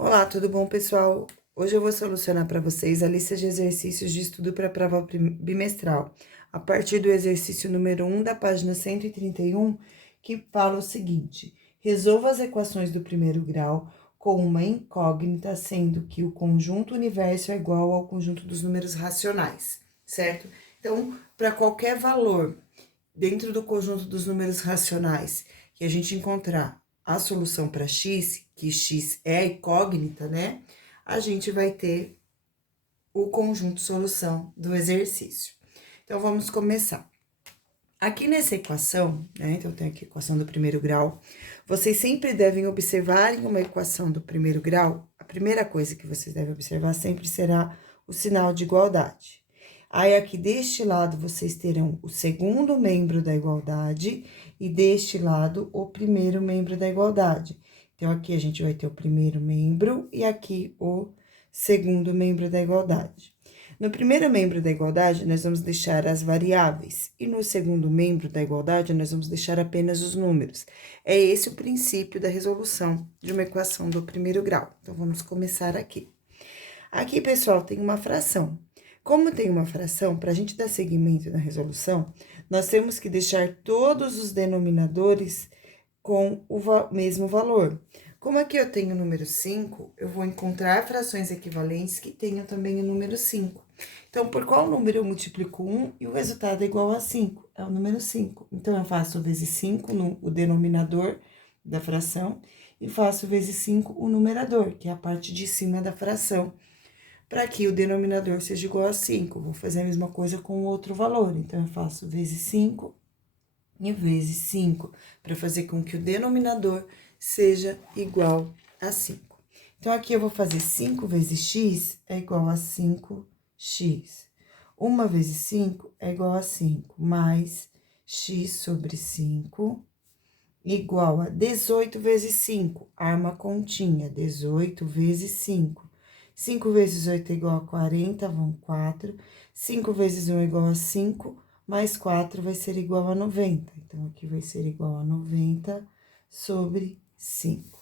Olá, tudo bom, pessoal? Hoje eu vou solucionar para vocês a lista de exercícios de estudo para a prova bimestral, a partir do exercício número 1 da página 131, que fala o seguinte: resolva as equações do primeiro grau com uma incógnita, sendo que o conjunto universo é igual ao conjunto dos números racionais, certo? Então, para qualquer valor dentro do conjunto dos números racionais que a gente encontrar a solução para x, que x é a incógnita, né? A gente vai ter o conjunto solução do exercício. Então, vamos começar. Aqui nessa equação, né? Então, tem aqui a equação do primeiro grau. Vocês sempre devem observar em uma equação do primeiro grau, a primeira coisa que vocês devem observar sempre será o sinal de igualdade. Aí, aqui deste lado, vocês terão o segundo membro da igualdade e deste lado, o primeiro membro da igualdade. Então, aqui a gente vai ter o primeiro membro e aqui o segundo membro da igualdade. No primeiro membro da igualdade, nós vamos deixar as variáveis, e no segundo membro da igualdade, nós vamos deixar apenas os números. É esse o princípio da resolução de uma equação do primeiro grau. Então, vamos começar aqui. Aqui, pessoal, tem uma fração. Como tem uma fração, para a gente dar seguimento na resolução, nós temos que deixar todos os denominadores com o mesmo valor. Como aqui eu tenho o número 5, eu vou encontrar frações equivalentes que tenham também o número 5. Então, por qual número eu multiplico 1 e o resultado é igual a 5? É o número 5. Então, eu faço vezes 5 o denominador da fração e faço vezes 5 o numerador, que é a parte de cima da fração, para que o denominador seja igual a 5. Vou fazer a mesma coisa com outro valor. Então, eu faço vezes 5 e vezes 5, para fazer com que o denominador seja igual a 5. Então, aqui eu vou fazer 5 vezes x é igual a 5x. 1 vezes 5 é igual a 5, mais x sobre 5, igual a 18 vezes 5. Arma continha, 18 vezes 5. 5 vezes 8 é igual a 40, vão 4. 5 vezes 1 é igual a 5, mais 4 vai ser igual a 90. Então, aqui vai ser igual a 90 sobre 5.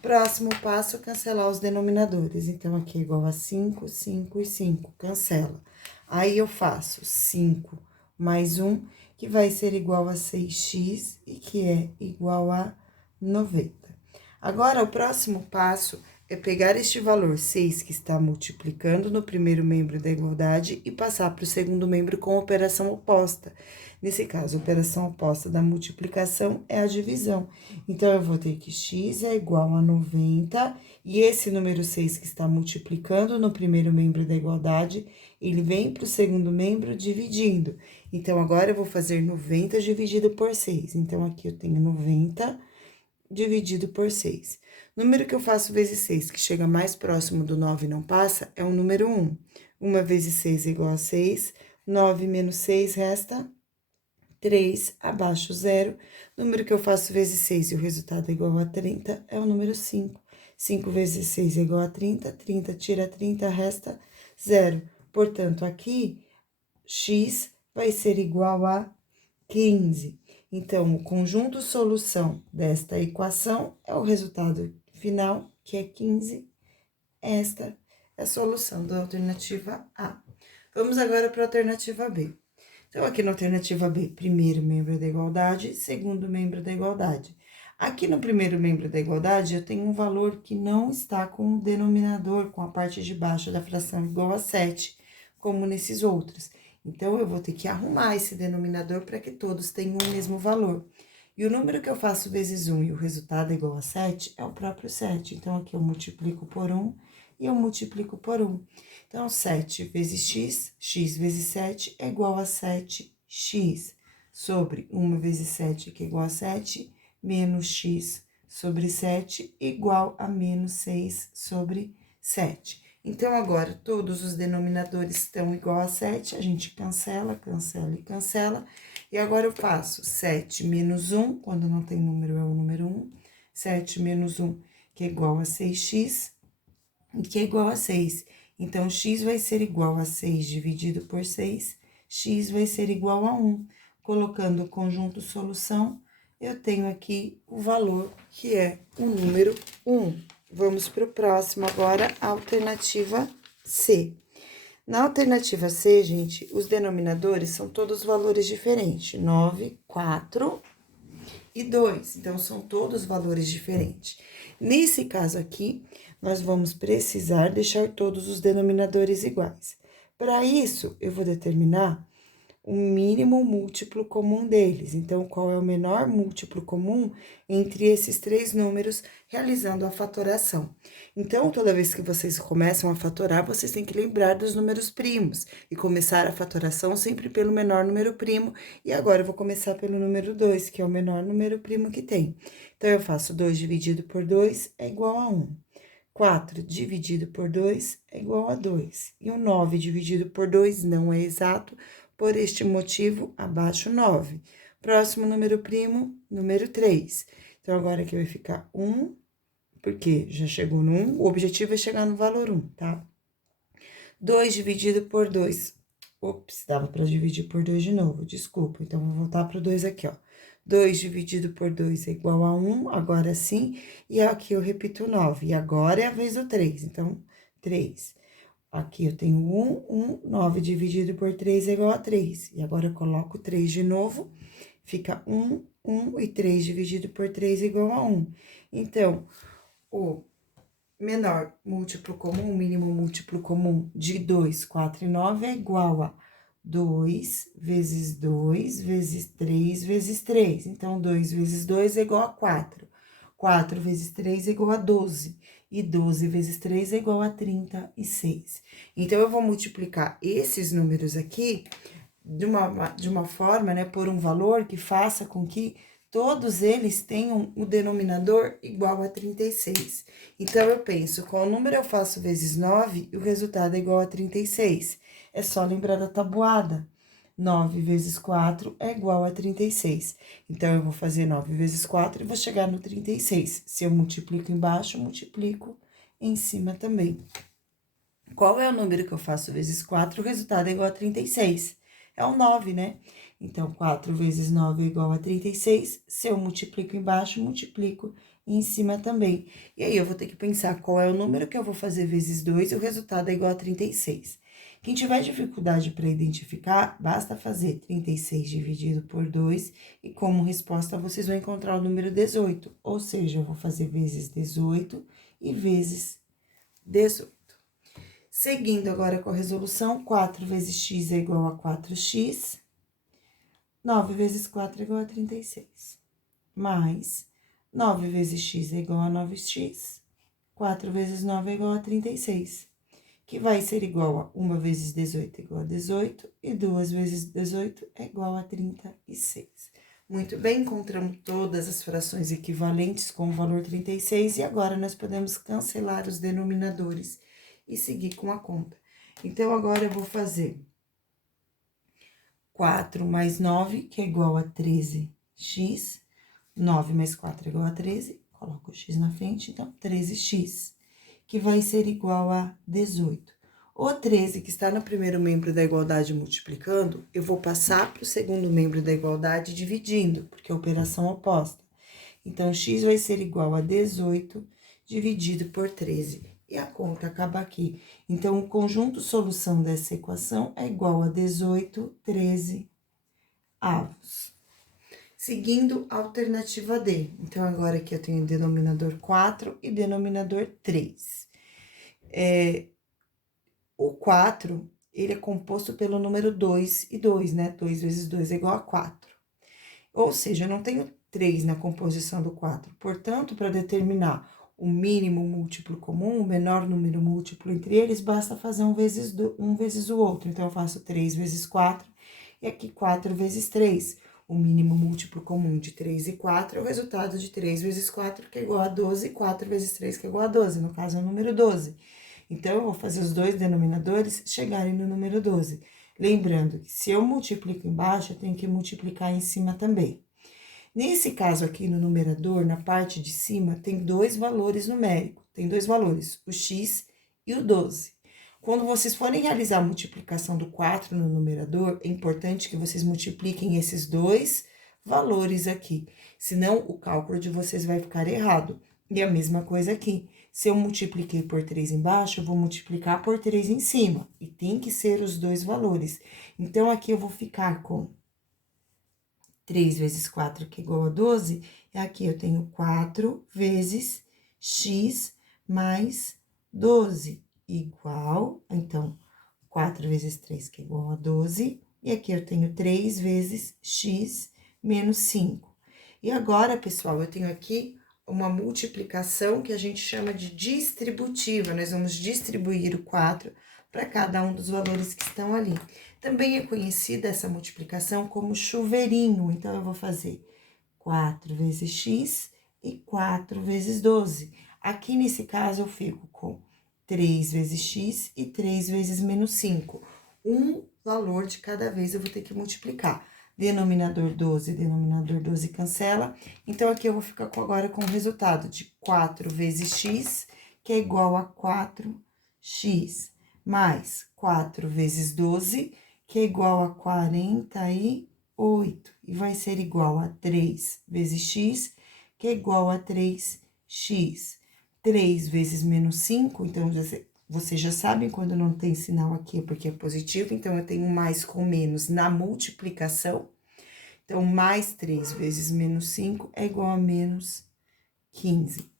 Próximo passo, cancelar os denominadores. Então, aqui é igual a 5, 5 e 5, cancela. Aí, eu faço 5 mais 1, que vai ser igual a 6x e que é igual a 90. Agora, o próximo passo é pegar este valor 6 que está multiplicando no primeiro membro da igualdade e passar para o segundo membro com operação oposta. Nesse caso, a operação oposta da multiplicação é a divisão. Então, eu vou ter que x é igual a 90, e esse número 6 que está multiplicando no primeiro membro da igualdade, ele vem para o segundo membro dividindo. Então, agora eu vou fazer 90 dividido por 6. Então, aqui eu tenho 90 dividido por 6. Número que eu faço vezes 6, que chega mais próximo do 9 e não passa, é o número 1. 1 vezes 6 é igual a 6. 9 menos 6 resta 3, abaixo 0. Número que eu faço vezes 6 e o resultado é igual a 30 é o número 5. 5 vezes 6 é igual a 30. 30 tira 30, resta 0. Portanto, aqui, x vai ser igual a 15. Então, o conjunto solução desta equação é o resultado final, que é 15. Esta é a solução da alternativa A. Vamos agora para a alternativa B. Então, aqui na alternativa B, primeiro membro da igualdade, segundo membro da igualdade. Aqui no primeiro membro da igualdade, eu tenho um valor que não está com o denominador, com a parte de baixo da fração igual a 7, como nesses outros. Então, eu vou ter que arrumar esse denominador para que todos tenham o mesmo valor. E o número que eu faço vezes 1 e o resultado é igual a 7 é o próprio 7. Então, aqui eu multiplico por 1 e eu multiplico por 1. Então, 7 vezes x, x vezes 7 é igual a 7x, sobre 1 vezes 7, que é igual a 7, menos x sobre 7, igual a menos 6 sobre 7. Então, agora, todos os denominadores estão igual a 7, a gente cancela, cancela e cancela. E agora, eu faço 7 menos 1, quando não tem número, é o número 1. 7 menos 1, que é igual a 6x, que é igual a 6. Então, x vai ser igual a 6 dividido por 6, x vai ser igual a 1. Colocando o conjunto solução, eu tenho aqui o valor que é o número 1. vamos para o próximo agora, a alternativa C. Na alternativa C, gente, os denominadores são todos valores diferentes, 9, 4 e 2. Então, são todos valores diferentes. Nesse caso aqui, nós vamos precisar deixar todos os denominadores iguais. Para isso, eu vou determinar o mínimo múltiplo comum deles. Então, qual é o menor múltiplo comum entre esses três números, realizando a fatoração. Então, toda vez que vocês começam a fatorar, vocês têm que lembrar dos números primos e começar a fatoração sempre pelo menor número primo. E agora, eu vou começar pelo número 2, que é o menor número primo que tem. Então, eu faço 2 dividido por 2 é igual a 1. 4 dividido por 2 é igual a 2. E o 9 dividido por 2 não é exato, por este motivo, abaixo 9. Próximo número primo, número 3. Então, agora aqui vai ficar 1, porque já chegou no 1, o objetivo é chegar no valor 1, tá? 2 dividido por 2. Ops, dava para dividir por 2 de novo, desculpa. Então, vou voltar pro 2 aqui, ó. 2 dividido por 2 é igual a 1, agora sim. E aqui eu repito 9. E agora é a vez do 3, então, 3. Aqui eu tenho 9 dividido por 3 é igual a 3. E agora eu coloco 3 de novo, fica 1, e 3 dividido por 3 é igual a 1. Então, o menor múltiplo comum, mínimo múltiplo comum de 2, 4 e 9 é igual a 2 vezes 2 vezes 3 vezes 3. Então, 2 vezes 2 é igual a 4. 4 vezes 3 é igual a 12. E 12 vezes 3 é igual a 36. Então, eu vou multiplicar esses números aqui de uma forma, né, por um valor que faça com que todos eles tenham o denominador igual a 36. Então, eu penso, qual número eu faço vezes 9 e o resultado é igual a 36? É só lembrar da tabuada. 9 vezes 4 é igual a 36. Então, eu vou fazer 9 vezes 4 e vou chegar no 36. Se eu multiplico embaixo, multiplico em cima também. Qual é o número que eu faço vezes 4? O resultado é igual a 36. É o 9, né? Então, 4 vezes 9 é igual a 36. Se eu multiplico embaixo, multiplico em cima também. E aí, eu vou ter que pensar qual é o número que eu vou fazer vezes 2 e o resultado é igual a 36. Quem tiver dificuldade para identificar, basta fazer 36 dividido por 2 e como resposta vocês vão encontrar o número 18. Ou seja, eu vou fazer vezes 18 e vezes 18. Seguindo agora com a resolução, 4 vezes x é igual a 4x, 9 vezes 4 é igual a 36, mais 9 vezes x é igual a 9x, 4 vezes 9 é igual a 36, que vai ser igual a 1 vezes 18 é igual a 18, e 2 vezes 18 é igual a 36. Muito bem, encontramos todas as frações equivalentes com o valor 36, e agora nós podemos cancelar os denominadores e seguir com a conta. Então, agora eu vou fazer 4 mais 9, que é igual a 13x. 9 mais 4 é igual a 13, coloco o x na frente, então, 13x, que vai ser igual a 18. O 13, que está no primeiro membro da igualdade multiplicando, eu vou passar para o segundo membro da igualdade dividindo, porque é a operação oposta. Então, x vai ser igual a 18 dividido por 13. E a conta acaba aqui. Então, o conjunto solução dessa equação é igual a 18, 13 avos. Seguindo a alternativa D. Então, agora aqui eu tenho denominador 4 e denominador 3. O 4, ele é composto pelo número 2 e 2, né? 2 vezes 2 é igual a 4. Ou seja, eu não tenho 3 na composição do 4. Portanto, para determinar o mínimo múltiplo comum, o menor número múltiplo entre eles, basta fazer um vezes o outro. Então, eu faço 3 vezes 4, e aqui 4 vezes 3. O mínimo múltiplo comum de 3 e 4 é o resultado de 3 vezes 4, que é igual a 12, e 4 vezes 3, que é igual a 12. No caso, é o número 12. Então, eu vou fazer os dois denominadores chegarem no número 12. Lembrando que se eu multiplico embaixo, eu tenho que multiplicar em cima também. Nesse caso aqui, no numerador, na parte de cima, tem dois valores numéricos. Tem dois valores, o x e o 12. Quando vocês forem realizar a multiplicação do 4 no numerador, é importante que vocês multipliquem esses dois valores aqui. Senão, o cálculo de vocês vai ficar errado. E a mesma coisa aqui. Se eu multipliquei por 3 embaixo, eu vou multiplicar por 3 em cima. E tem que ser os dois valores. Então, aqui eu vou ficar com 3 vezes 4, que é igual a 12. E aqui eu tenho 4 vezes x mais 12, igual... Então, 4 vezes 3, que é igual a 12. E aqui eu tenho 3 vezes x menos 5. E agora, pessoal, eu tenho aqui uma multiplicação que a gente chama de distributiva. Nós vamos distribuir o 4 para cada um dos valores que estão ali. Também é conhecida essa multiplicação como chuveirinho. Então, eu vou fazer 4 vezes x e 4 vezes 12. Aqui, nesse caso, eu fico com 3 vezes x e 3 vezes menos 5. Um valor de cada vez eu vou ter que multiplicar. Denominador 12 cancela. Então, aqui eu vou ficar agora com o resultado de 4 vezes x, que é igual a 4x, mais 4 vezes 12, que é igual a 48. E vai ser igual a 3 vezes x, que é igual a 3x. 3 vezes menos 5, então, vocês já sabem quando não tem sinal aqui, porque é positivo, então, eu tenho mais com menos na multiplicação. Então, mais 3 vezes menos 5 é igual a menos 15.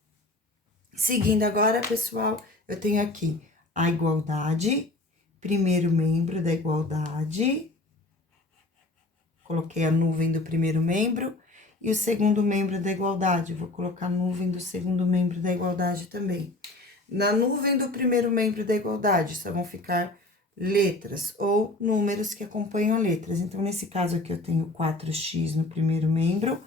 Seguindo agora, pessoal, eu tenho aqui a igualdade, primeiro membro da igualdade. Coloquei a nuvem do primeiro membro e o segundo membro da igualdade. Vou colocar a nuvem do segundo membro da igualdade também. Na nuvem do primeiro membro da igualdade, só vão ficar letras ou números que acompanham letras. Então, nesse caso aqui, eu tenho 4x no primeiro membro,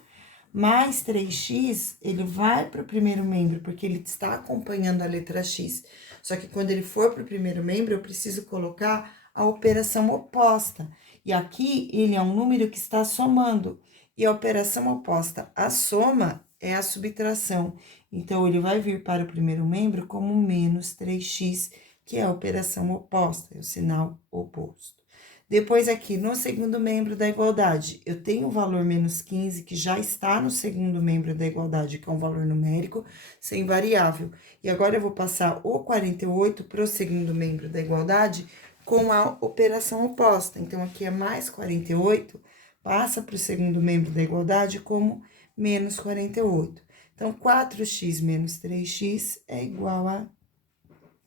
mais 3x, ele vai para o primeiro membro, porque ele está acompanhando a letra x. Só que quando ele for para o primeiro membro, eu preciso colocar a operação oposta. E aqui, ele é um número que está somando. E a operação oposta à soma é a subtração. Então, ele vai vir para o primeiro membro como menos 3x, que é a operação oposta, é o sinal oposto. Depois, aqui, no segundo membro da igualdade, eu tenho o valor menos 15, que já está no segundo membro da igualdade, que é um valor numérico, sem variável. E agora, eu vou passar o 48 para o segundo membro da igualdade com a operação oposta. Então, aqui é mais 48, passa para o segundo membro da igualdade como menos 48. Então, 4x menos 3x é igual a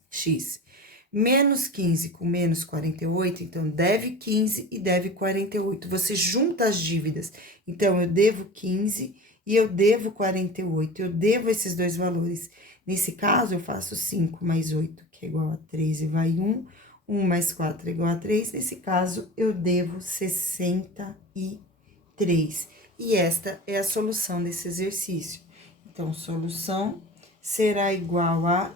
x. Menos 15 com menos 48, então, deve 15 e deve 48. Você junta as dívidas. Então, eu devo 15 e eu devo 48. Eu devo esses dois valores. Nesse caso, eu faço 5 mais 8, que é igual a 13, vai 1. 1 mais 4 é igual a 3. Nesse caso, eu devo 63. E esta é a solução desse exercício. Então, solução será igual a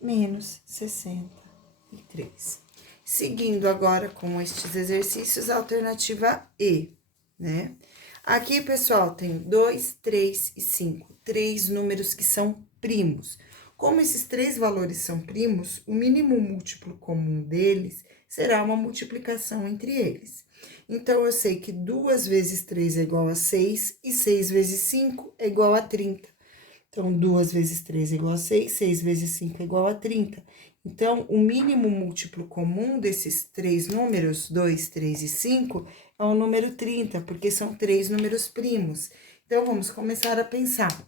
menos 63. Seguindo agora com estes exercícios, a alternativa E, né? Aqui, pessoal, tem 2, 3 e 5, 3 números que são primos. Como esses 3 valores são primos, o mínimo múltiplo comum deles será uma multiplicação entre eles. Então, eu sei que 2 vezes 3 é igual a 6 e 6 vezes 5 é igual a 30. Então, 2 vezes 3 é igual a 6, 6 vezes 5 é igual a 30. Então, o mínimo múltiplo comum desses 3 números, 2, 3 e 5, é o número 30, porque são 3 números primos. Então, vamos começar a pensar.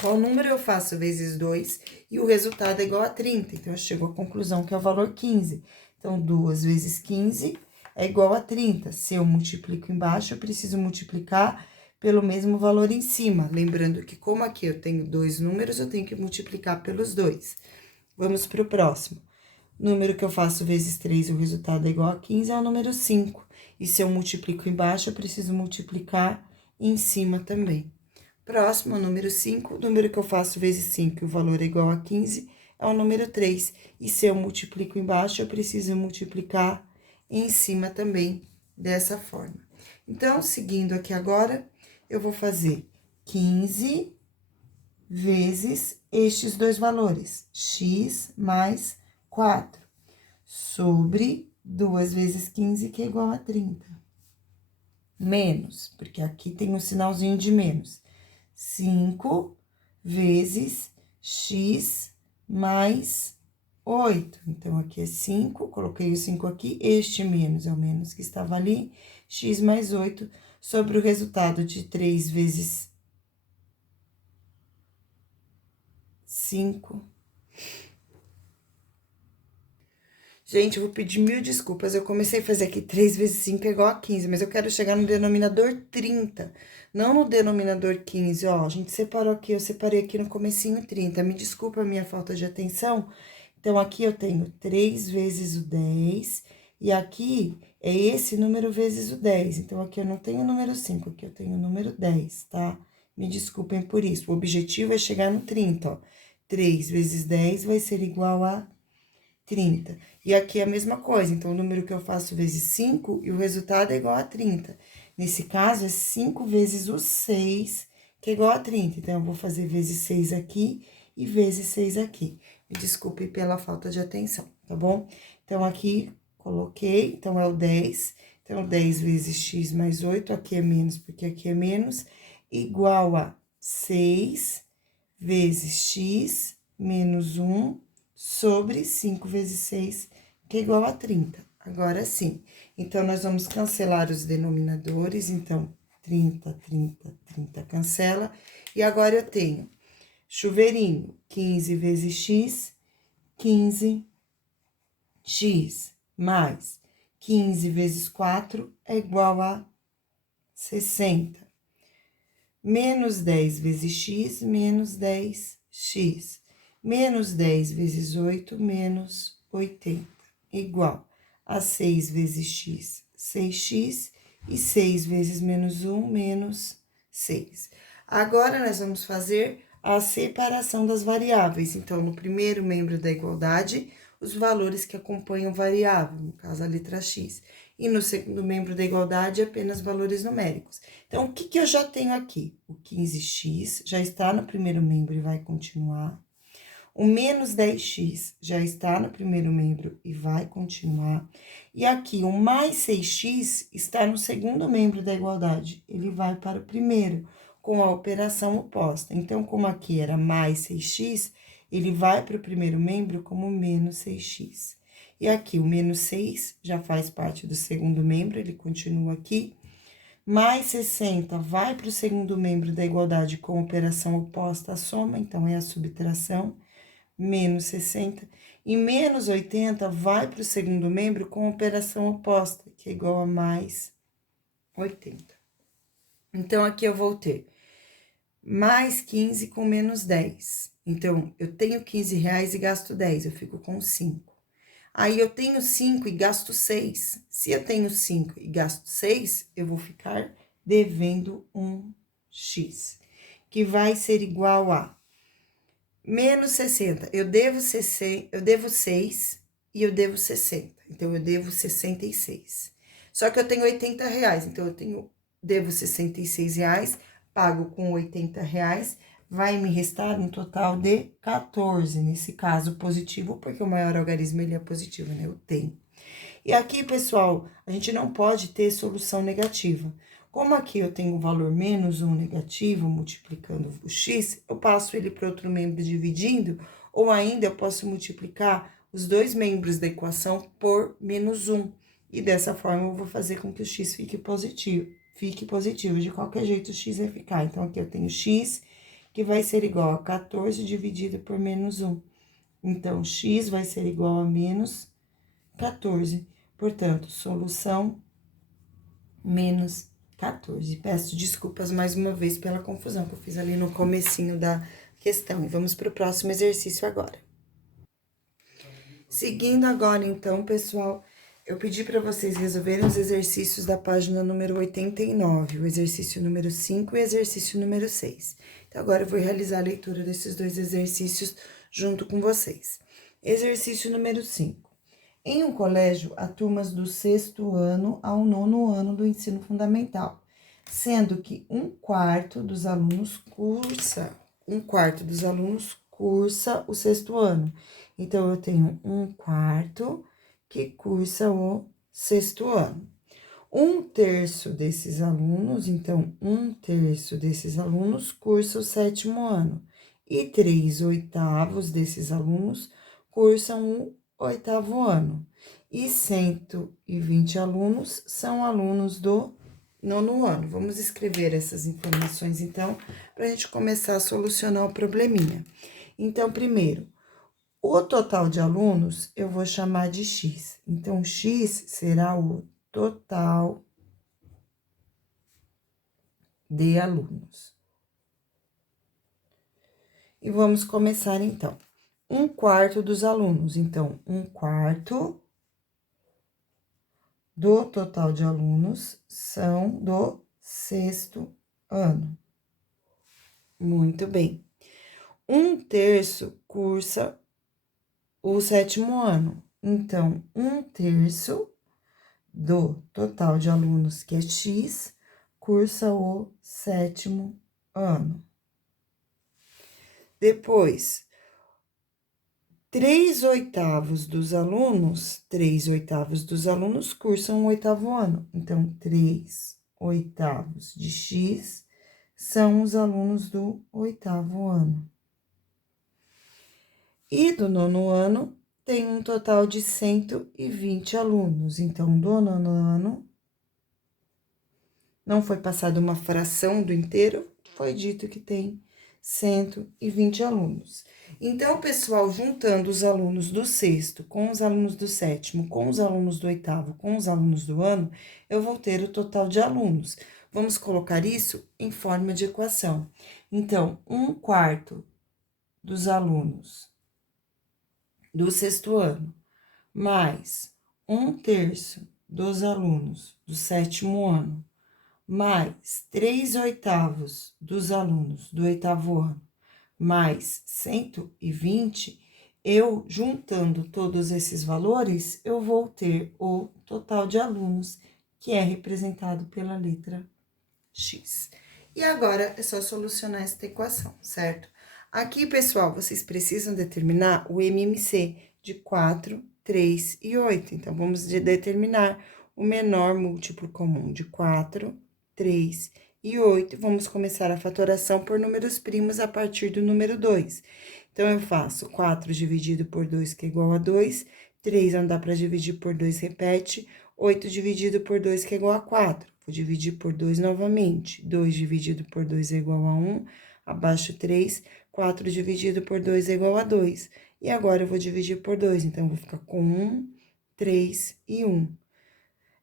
Qual número eu faço vezes 2 e o resultado é igual a 30? Então, eu chego à conclusão que é o valor 15. Então, 2 vezes 15 é igual a 30. Se eu multiplico embaixo, eu preciso multiplicar pelo mesmo valor em cima. Lembrando que, como aqui eu tenho 2 números, eu tenho que multiplicar pelos 2. Vamos para o próximo. Número que eu faço vezes 3 e o resultado é igual a 15 é o número 5. E se eu multiplico embaixo, eu preciso multiplicar em cima também. Próximo, número 5, o número que eu faço vezes 5 e o valor é igual a 15 é o número 3. E se eu multiplico embaixo, eu preciso multiplicar em cima também, dessa forma. Então, seguindo aqui agora, eu vou fazer 15 vezes estes dois valores, x mais 4, sobre 2 vezes 15, que é igual a 30. Menos, porque aqui tem um sinalzinho de menos. 5 vezes x mais 8. Então, aqui é 5, coloquei o 5 aqui, este menos é o menos que estava ali, x mais 8, sobre o resultado de 3 vezes 5. Gente, eu vou pedir 1000 desculpas, eu comecei a fazer aqui 3 vezes 5 é igual a 15, mas eu quero chegar no denominador 30, não no denominador 15, ó, a gente separou aqui, eu separei aqui no comecinho 30, me desculpa a minha falta de atenção. Então, aqui eu tenho 3 vezes o 10, e aqui é esse número vezes o 10. Então, aqui eu não tenho o número 5, aqui eu tenho o número 10, tá? Me desculpem por isso. O objetivo é chegar no 30, ó. 3 vezes 10 vai ser igual a 30. E aqui é a mesma coisa, então, o número que eu faço vezes 5 e o resultado é igual a 30. Nesse caso, é 5 vezes o 6, que é igual a 30. Então, eu vou fazer vezes 6 aqui e vezes 6 aqui. Me desculpe pela falta de atenção, tá bom? Então, aqui, coloquei, então, é o 10. Então, 10 vezes x mais 8, aqui é menos, porque aqui é menos, igual a 6 vezes x menos 1 sobre 5 vezes 6, que é igual a 30. Agora sim. Então, nós vamos cancelar os denominadores. Então, 30, 30, 30 cancela. E agora eu tenho chuveirinho, 15 vezes x, 15x, mais 15 vezes 4 é igual a 60. Menos 10 vezes x, menos 10x. Menos 10 vezes 8, menos 80, igual a 6 vezes x, 6x, e 6 vezes menos 1, menos 6. Agora, nós vamos fazer a separação das variáveis. Então, no primeiro membro da igualdade, os valores que acompanham variável, no caso, a letra x. E no segundo membro da igualdade, apenas valores numéricos. Então, o que eu já tenho aqui? O 15x já está no primeiro membro e vai continuar. O menos 10x já está no primeiro membro e vai continuar. E aqui, o mais 6x está no segundo membro da igualdade. Ele vai para o primeiro, com a operação oposta. Então, como aqui era mais 6x, ele vai para o primeiro membro como menos 6x. E aqui, o menos 6 já faz parte do segundo membro, ele continua aqui. Mais 60 vai para o segundo membro da igualdade com operação oposta à soma, então é a subtração. Menos 60, e menos 80 vai para o segundo membro com operação oposta, que é igual a mais 80. Então, aqui eu vou ter mais 15 com menos 10. Então, eu tenho 15 reais e gasto 10, eu fico com 5. Aí, eu tenho 5 e gasto 6. Se eu tenho 5 e gasto 6, eu vou ficar devendo um x, que vai ser igual a menos 60, eu devo 6 e eu devo 60. Então, eu devo 66. Só que eu tenho 80 reais, então, devo 66 reais, pago com 80 reais, vai me restar um total de 14, nesse caso, positivo, porque o maior algarismo, ele é positivo, né? Eu tenho. E aqui, pessoal, a gente não pode ter solução negativa. Como aqui eu tenho o valor menos 1 negativo, multiplicando o x, eu passo ele para outro membro dividindo, ou ainda eu posso multiplicar os dois membros da equação por menos 1. E dessa forma, eu vou fazer com que o x fique positivo. De qualquer jeito, o x vai ficar. Então, aqui eu tenho x, que vai ser igual a 14 dividido por menos 1. Então, x vai ser igual a menos 14. Portanto, solução menos 14. Peço desculpas mais uma vez pela confusão que eu fiz ali no comecinho da questão. E vamos para o próximo exercício agora. Seguindo agora, então, pessoal, eu pedi para vocês resolverem os exercícios da página número 89, o exercício número 5 e o exercício número 6. Então, agora eu vou realizar a leitura desses dois exercícios junto com vocês. Exercício número 5. Em um colégio, há turmas do 6º ano ao 9º ano do ensino fundamental, sendo que um quarto dos alunos cursa o 6º ano. Então, eu tenho um quarto que cursa o 6º ano. Um terço desses alunos cursa o 7º ano. e 3/8 desses alunos cursam o 8º ano. E 120 alunos são alunos do 9º ano. Vamos escrever essas informações, então, para a gente começar a solucionar o probleminha. Então, primeiro, o total de alunos eu vou chamar de X. Então, X será o total de alunos. E vamos começar, então. 1/4 dos alunos. Então, 1/4 do total de alunos são do 6º ano. Muito bem. 1/3 cursa o 7º ano. Então, 1/3 do total de alunos, que é X, cursa o 7º ano. Depois, 3/8 dos alunos, 3/8 dos alunos cursam o 8º ano. Então, 3/8 de X são os alunos do 8º ano. E do 9º ano, tem um total de 120 alunos. Então, do 9º ano, não foi passada uma fração do inteiro, foi dito que tem 120 alunos. Então, pessoal, juntando os alunos do 6º com os alunos do 7º, com os alunos do 8º, com os alunos do ano, eu vou ter o total de alunos. Vamos colocar isso em forma de equação. Então, 1/4 dos alunos do 6º ano, mais 1/3 dos alunos do 7º ano, mais 3/8 dos alunos do 8º ano, mais 120, eu, juntando todos esses valores, eu vou ter o total de alunos, que é representado pela letra X. E agora, é só solucionar esta equação, certo? Aqui, pessoal, vocês precisam determinar o MMC de 4, 3 e 8. Então, vamos determinar o menor múltiplo comum de 4, 3 e 8. Vamos começar a fatoração por números primos a partir do número 2. Então, eu faço 4 dividido por 2, que é igual a 2. 3 não dá para dividir por 2, repete. 8 dividido por 2, que é igual a 4. Vou dividir por 2 novamente. 2 dividido por 2 é igual a 1. Abaixo 3. 4 dividido por 2 é igual a 2. E agora, eu vou dividir por 2. Então, eu vou ficar com 1, 3 e 1.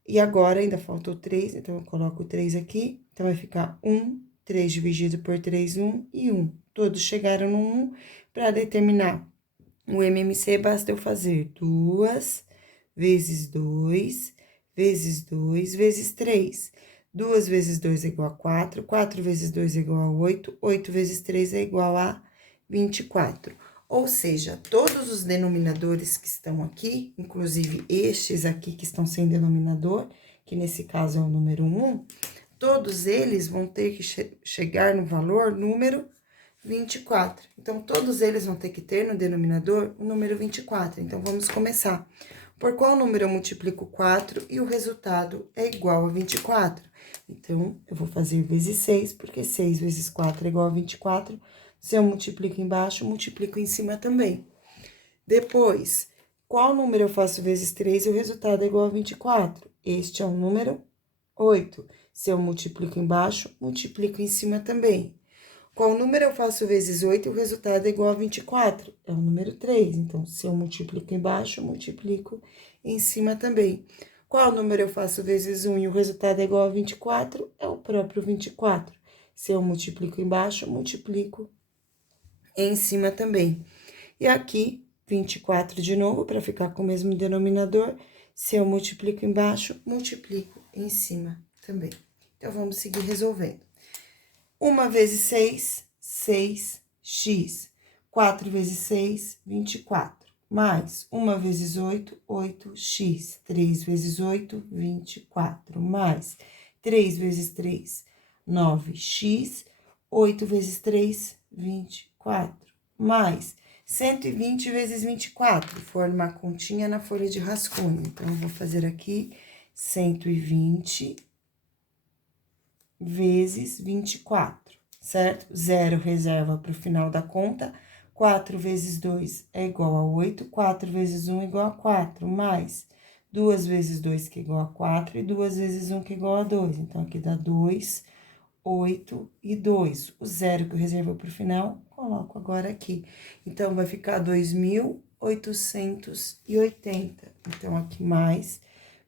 E agora, ainda faltou 3, então eu coloco 3 aqui. Então, vai ficar 1, 3 dividido por 3, 1 e 1. Todos chegaram no 1. Para determinar o MMC, basta eu fazer 2 vezes 2, vezes 2, vezes 3. 2 vezes 2 é igual a 4, 4 vezes 2 é igual a 8, 8 vezes 3 é igual a 24. Ou seja, todos os denominadores que estão aqui, inclusive estes aqui que estão sem denominador, que nesse caso é o número 1, todos eles vão ter que chegar no valor número 24. Então, todos eles vão ter que ter no denominador o número 24. Então, vamos começar. Por qual número eu multiplico 4 e o resultado é igual a 24? Então, eu vou fazer vezes 6, porque 6 vezes 4 é igual a 24. Se eu multiplico embaixo, multiplico em cima também. Depois, qual número eu faço vezes 3 e o resultado é igual a 24? Este é o número 8. Se eu multiplico embaixo, multiplico em cima também. Qual número eu faço vezes 8 e o resultado é igual a 24? É o número 3. Então, se eu multiplico embaixo, multiplico em cima também. Qual número eu faço vezes 1 e o resultado é igual a 24? É o próprio 24. Se eu multiplico embaixo, multiplico em cima também. E aqui, 24 de novo, para ficar com o mesmo denominador. Se eu multiplico embaixo, multiplico em cima também. Então, vamos seguir resolvendo. 1 vezes 6, 6x. 4 vezes 6, 24. Mais 1 vezes 8, 8x. 3 vezes 8, 24. Mais 3 vezes 3, 9x. 8 vezes 3, 24. Mais 120 vezes 24. Forma a continha na folha de rascunho. Então, eu vou fazer aqui 120 vezes 24. certo? 0 reserva para o final da conta. 4 vezes 2 é igual a 8, 4 vezes 1 é igual a 4, mais 2 vezes 2 que é igual a 4 e 2 vezes 1 que é igual a 2. Então, aqui dá 2, 8 e 2. O 0 que eu reservei para o final, coloco agora aqui. Então, vai ficar 2.880. Então, aqui mais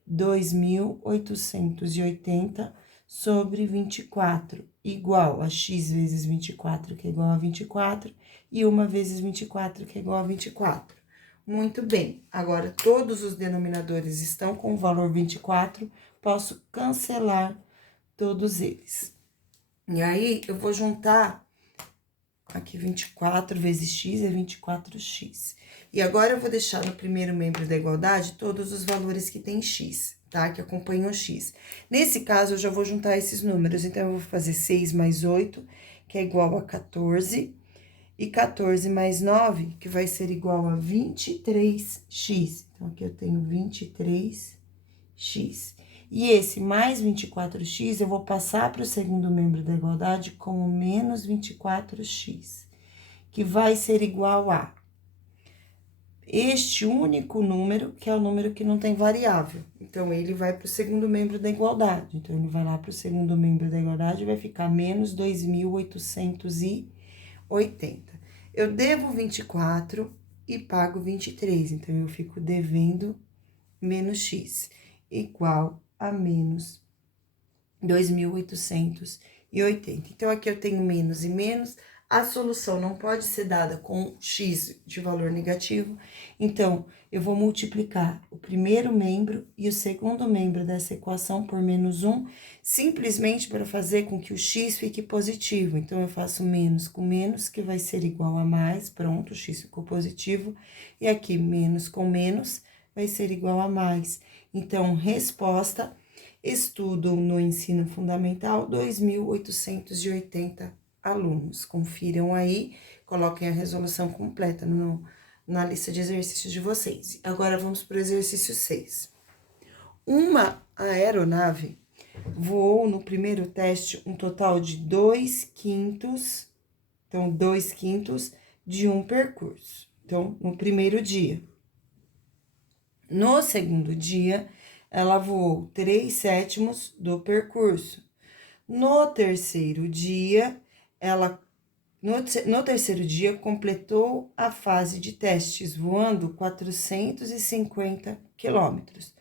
2.880 sobre 24, igual a x vezes 24, que é igual a 24, e 1 vezes 24, que é igual a 24. Muito bem, agora todos os denominadores estão com o valor 24, posso cancelar todos eles. E aí, eu vou juntar aqui 24 vezes x é 24x. E agora, eu vou deixar no primeiro membro da igualdade todos os valores que tem x, tá? Que acompanham o x. Nesse caso, eu já vou juntar esses números. Então, eu vou fazer 6 mais 8, que é igual a 14. E 14 mais 9, que vai ser igual a 23x. Então, aqui eu tenho 23x. E esse mais 24x, eu vou passar para o segundo membro da igualdade como menos 24x, que vai ser igual a este único número, que é o número que não tem variável. Então, ele vai para o segundo membro da igualdade. Então, ele vai lá para o segundo membro da igualdade e vai ficar menos 2.880. Eu devo 24 e pago 23, então, eu fico devendo menos x, igual a menos 2.880. Então, aqui eu tenho menos e menos. A solução não pode ser dada com x de valor negativo. Então, eu vou multiplicar o primeiro membro e o segundo membro dessa equação por menos 1, simplesmente para fazer com que o x fique positivo. Então, eu faço menos com menos, que vai ser igual a mais. Pronto, o x ficou positivo. E aqui, menos com menos, vai ser igual a mais. Então, resposta: estudo no ensino fundamental, 2.880 alunos. Confiram aí, coloquem a resolução completa na lista de exercícios de vocês. Agora, vamos para o exercício 6. Uma aeronave voou no primeiro teste um total de 2/5, então, 2/5 de um percurso. Então, no primeiro dia. No segundo dia, ela voou 3/7 do percurso. No terceiro dia, no terceiro dia, completou a fase de testes, voando 450 quilômetros,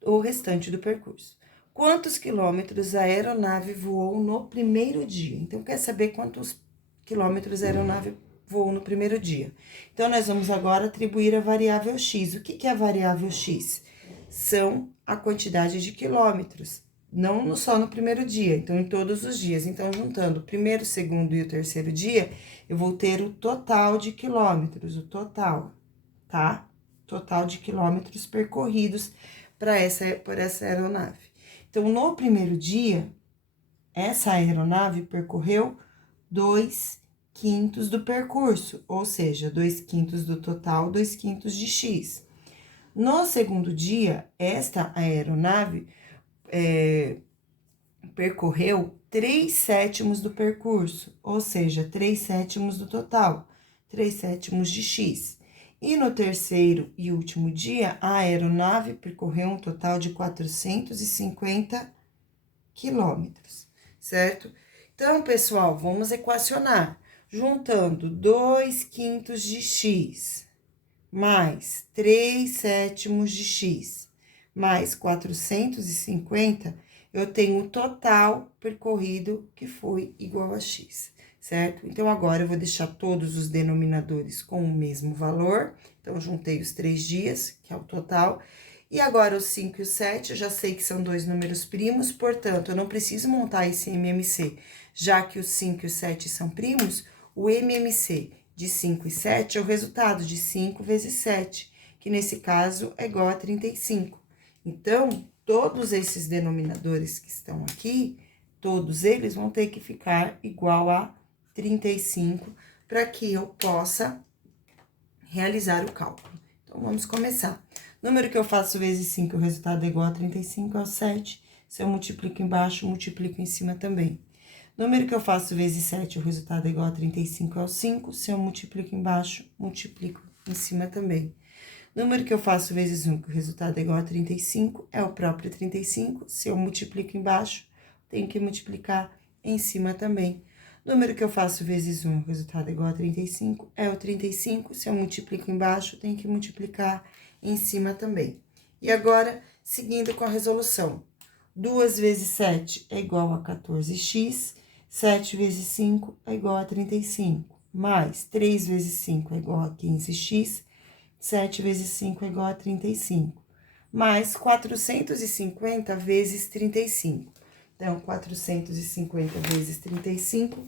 o restante do percurso. Quantos quilômetros a aeronave voou no primeiro dia? Então, quer saber quantos quilômetros a aeronave voou no primeiro dia? Então, nós vamos agora atribuir a variável x. O que é a variável x? São a quantidade de quilômetros, não só no primeiro dia, então em todos os dias. Então, juntando o primeiro, o segundo e o terceiro dia, eu vou ter o total de quilômetros, o total, tá? Total de quilômetros percorridos por essa aeronave. Então, no primeiro dia, essa aeronave percorreu 2/5 do percurso, ou seja, 2/5 do total, 2/5 de x. No segundo dia, esta aeronave percorreu 3/7 do percurso, ou seja, 3/7 do total, 3/7 de x. E no terceiro e último dia, a aeronave percorreu um total de 450 quilômetros, certo? Então, pessoal, vamos equacionar. Juntando 2/5 de x mais 3/7 de x mais 450, eu tenho o total percorrido que foi igual a x, certo? Então, agora eu vou deixar todos os denominadores com o mesmo valor. Então, juntei os 3 dias, que é o total. E agora, os 5 e o 7, eu já sei que são dois números primos, portanto, eu não preciso montar esse MMC. Já que os 5 e o 7 são primos, o MMC de 5 e 7 é o resultado de 5 vezes 7, que nesse caso é igual a 35. Então, todos esses denominadores que estão aqui, todos eles vão ter que ficar igual a 35 para que eu possa realizar o cálculo. Então, vamos começar. Número que eu faço vezes 5, o resultado é igual a 35, é o 7. Se eu multiplico embaixo, multiplico em cima também. Número que eu faço vezes 7, o resultado é igual a 35, é o 5. Se eu multiplico embaixo, multiplico em cima também. Número que eu faço vezes 1, que o resultado é igual a 35, é o próprio 35. Se eu multiplico embaixo, tenho que multiplicar em cima também. Número que eu faço vezes 1, o resultado é igual a 35, é o 35. Se eu multiplico embaixo, tenho que multiplicar em cima também. E agora, seguindo com a resolução. 2 vezes 7 é igual a 14x, 7 vezes 5 é igual a 35, mais 3 vezes 5 é igual a 15x, 7 vezes 5 é igual a 35, mais 450 vezes 35. Então, 450 vezes 35,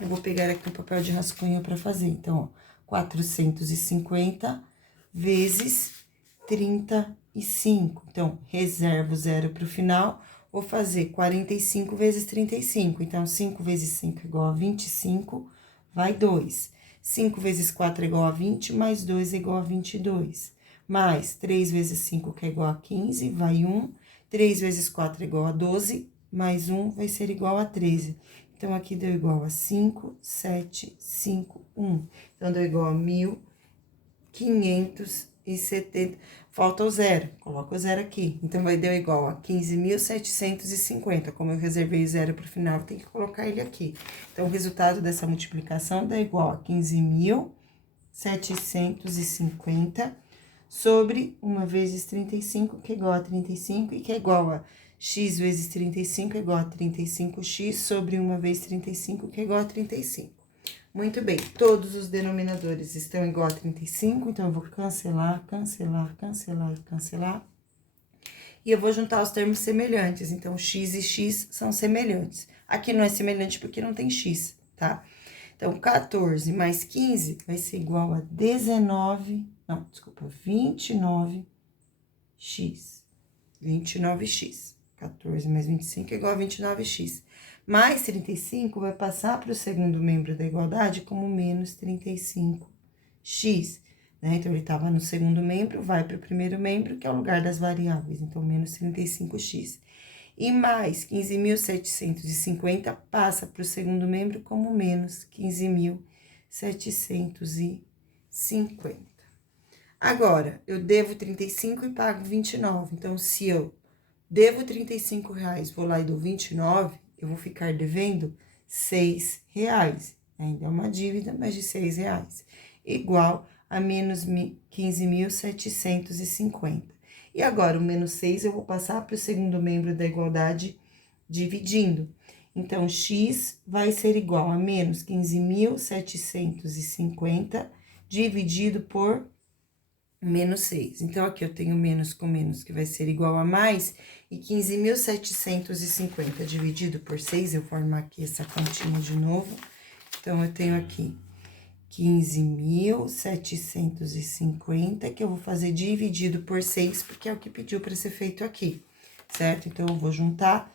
eu vou pegar aqui um papel de rascunho para fazer. Então, ó, 450 vezes 35. Então, reservo zero para o final, vou fazer 45 vezes 35. Então, 5 vezes 5 é igual a 25, vai 2. 5 vezes 4 é igual a 20, mais 2 é igual a 22. Mais 3 vezes 5, que é igual a 15, vai 1. 3 vezes 4 é igual a 12, mais 1 vai ser igual a 13. Então, aqui deu igual a 5, 7, 5, 1. Então, deu igual a 1.570. Falta o zero, coloca o zero aqui. Então, vai dar igual a 15.750. Como eu reservei o zero para o final, tem que colocar ele aqui. Então, o resultado dessa multiplicação dá igual a 15.750 sobre 1 vezes 35, que é igual a 35, e que é igual a x vezes 35 é igual a 35x sobre 1 vezes 35, que é igual a 35. Muito bem, todos os denominadores estão igual a 35, então eu vou cancelar, cancelar, cancelar, cancelar. E eu vou juntar os termos semelhantes, então x e x são semelhantes. Aqui não é semelhante porque não tem x, tá? Então, 14 mais 15 vai ser igual a 19, não, desculpa, 29x. 29x. 14 mais 25 é igual a 29x. Mais 35 vai passar para o segundo membro da igualdade como menos 35x, né? Então, ele estava no segundo membro, vai para o primeiro membro, que é o lugar das variáveis. Então, menos 35x. E mais 15.750 passa para o segundo membro como menos 15.750. Agora, eu devo 35 e pago 29. Então, se eu devo R$35, vou lá e dou 29, eu vou ficar devendo R$6. Ainda é uma dívida, mas de R$6. Igual a menos 15.750. E agora, o menos 6 eu vou passar para o segundo membro da igualdade dividindo. Então, x vai ser igual a menos 15.750 dividido por menos 6. Então, aqui eu tenho menos com menos, que vai ser igual a mais, e 15.750 dividido por 6, eu formar aqui essa continha de novo. Então, eu tenho aqui 15.750, que eu vou fazer dividido por 6, porque é o que pediu para ser feito aqui, certo? Então, eu vou juntar,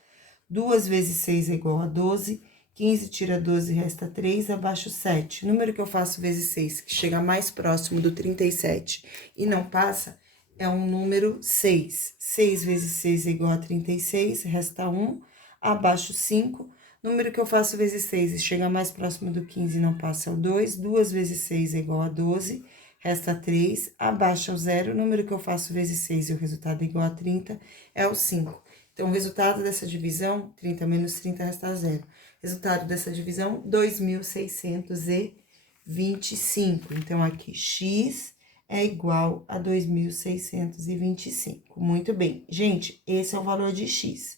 2 vezes 6 é igual a 12, 15 tira 12, resta 3, abaixo 7. O número que eu faço vezes 6, que chega mais próximo do 37 e não passa, é um número 6. 6 vezes 6 é igual a 36, resta 1, abaixo 5. Número que eu faço vezes 6 e chega mais próximo do 15 e não passa, é o 2. 2 vezes 6 é igual a 12, resta 3, abaixo o 0. O número que eu faço vezes 6 e o resultado é igual a 30, é o 5. Então, o resultado dessa divisão, 30 menos 30, resta 0. Resultado dessa divisão, 2.625. Então, aqui, x é igual a 2.625. Muito bem. Gente, esse é o valor de x.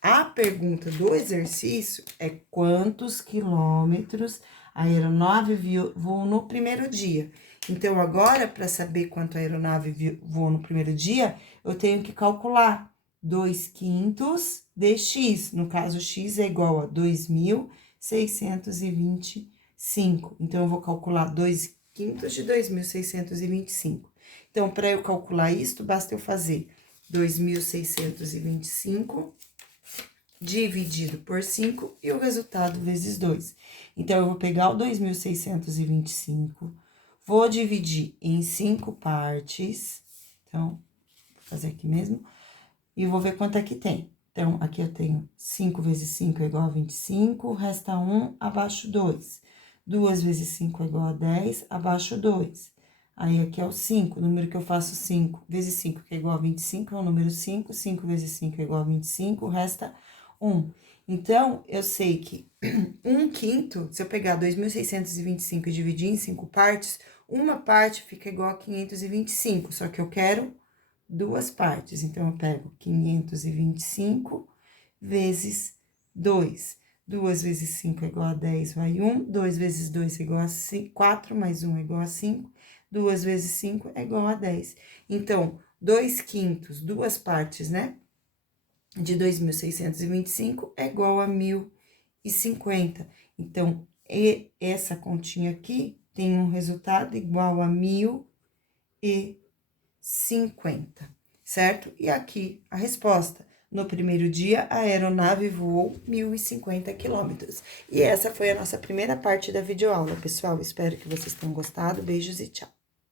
A pergunta do exercício é quantos quilômetros a aeronave voou no primeiro dia. Então, agora, para saber quanto a aeronave voou no primeiro dia, eu tenho que calcular 2/5 de x. No caso, x é igual a 2.625. Então, eu vou calcular 2/5 de 2.625. Então, para eu calcular isto, basta eu fazer 2.625 dividido por 5 e o resultado vezes 2. Então, eu vou pegar o 2.625, vou dividir em 5 partes. Então, vou fazer aqui mesmo. E vou ver quanto é que tem. Então, aqui eu tenho 5 vezes 5 é igual a 25, resta 1, abaixo 2. 2 vezes 5 é igual a 10, abaixo 2. Aí, aqui é o 5, o número que eu faço 5 vezes 5, que é igual a 25, é o número 5. 5 vezes 5 é igual a 25, resta 1. Então, eu sei que 1/5, se eu pegar 2.625 e dividir em 5 partes, uma parte fica igual a 525, só que eu quero duas partes. Então, eu pego 525 vezes 2. 2 vezes 5 é igual a 10, vai 1. 2 vezes 2 é igual a 4, mais 1 é igual a 5. 2 vezes 5 é igual a 10. Então, 2/5, duas partes, né? De 2.625 é igual a 1.050. Então, essa continha aqui tem um resultado igual a 1.050, certo? E aqui a resposta. No primeiro dia, a aeronave voou 1.050 quilômetros. E essa foi a nossa primeira parte da videoaula, pessoal. Espero que vocês tenham gostado. Beijos e tchau.